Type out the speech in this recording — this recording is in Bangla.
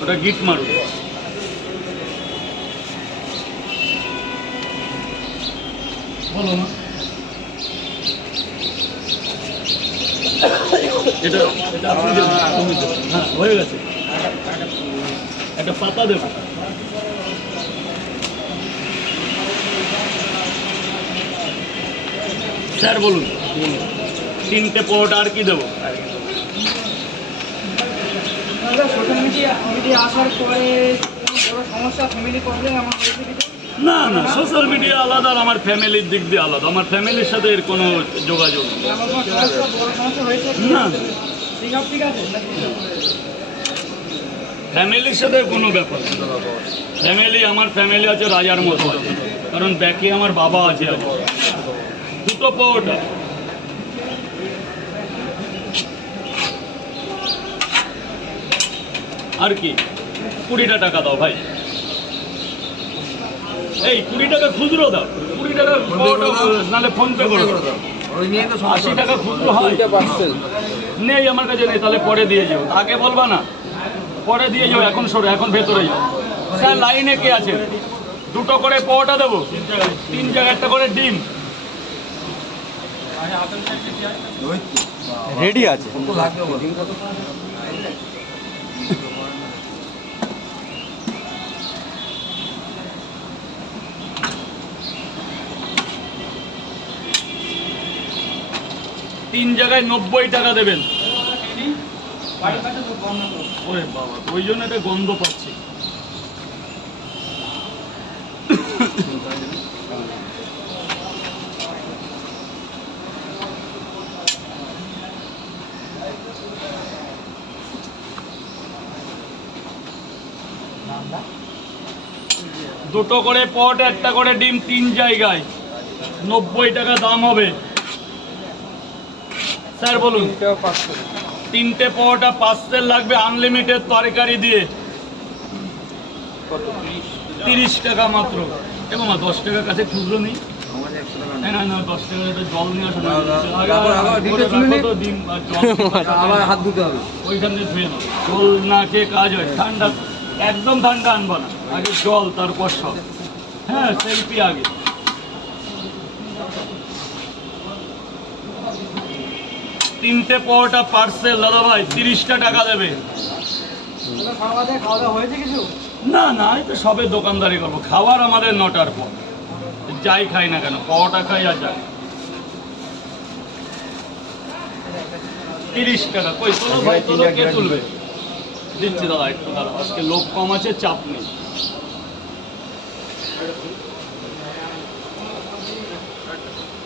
ওটা গিট মারুন। বলো না, এটা আপনি দেবেন, তুমি দেবেন। হ্যাঁ হয়ে গেছে, একটা পাতা দেবো। স্যার বলুন, 3টে পরোটা আর কি দেবো? সোশ্যাল মিডিয়া আসার পরে বড় সমস্যা, ফ্যামিলি প্রবলেম আমার হয়েছে কিছু? না না, সোশ্যাল মিডিয়া আলাদা আর আমার ফ্যামিলির দিক দিয়ে আলাদা। আমার ফ্যামিলির সাথে এর কোনো যোগাযোগ নেই। আমার কোনো সমস্যা, বড় সমস্যা হয়েছে কি? না ঠিক আছে, ঠিক আছে। ফ্যামিলির সাথে কোনো ব্যাপার নেই। ফ্যামিলি, আমার ফ্যামিলি আছে রাজার মতো আছে, কারণ ব্যাকে আমার বাবা আছে। 2টো পরোটা। আর কি 20টা টাকা দাও ভাই, এই 20 টাকা খুচরো দাও, 20 টাকা পরোটা, নাহলে ফোনপে করে দাও। 80 টাকা খুচরো হয় নেই আমার কাছে, নেই। তাহলে পরে দিয়ে যাও, আগে বলবা না, পরে দিয়ে যাও। এখন সরো, এখন ভেতরে যাও। স্যার লাইনে কে আছে? 2টো করে পরোটা দেবো, 3 জায়গায় একটা করে ডিম। রেডি আছে। 3 জায়গায় 90 টাকা দেবেন। ওরে বাবা, ওই জন্য একটা গন্ধ পাচ্ছি। দুটো করে পট, একটা করে ডিম, 3 জায়গায় 90 টাকা দাম হবে। স্যার বলুন, 3টে পরোটা পার্সেল লাগবে, আনলিমিটেড তরকারি দিয়ে। 30 টাকা মাত্র। এবং 10 টাকার কাছে খুচরো নেই। না না, 10 টাকা জল নিয়ে আসো না। ডিম আর জল হাত ধুতে হবে। ওইখান থেকে ধুয়ে নাও। জল না খেয়ে কাজ হয়? ঠান্ডা, একদম ঠান্ডা আনবা না, আগে জল তারপর সব। হ্যাঁ, সেলফি আগে। তিনটে পরোটা পার্সেল দাদা ভাই, 30টা টাকা দেবে। খাওয়া দাওয়া হয়েছে কিছু? না না, এই তো সবে দোকানদারি করবো। খাবার আমাদের 9টার পর, যাই খাই না কেন, পরোটা খাই আর যাই। 30 টাকা। কই তোলো ভাই, তোলো, কে তুলবে? দিচ্ছি দাদা, একটু দাদা, আজকে লোক কম আছে, চাপ নেই।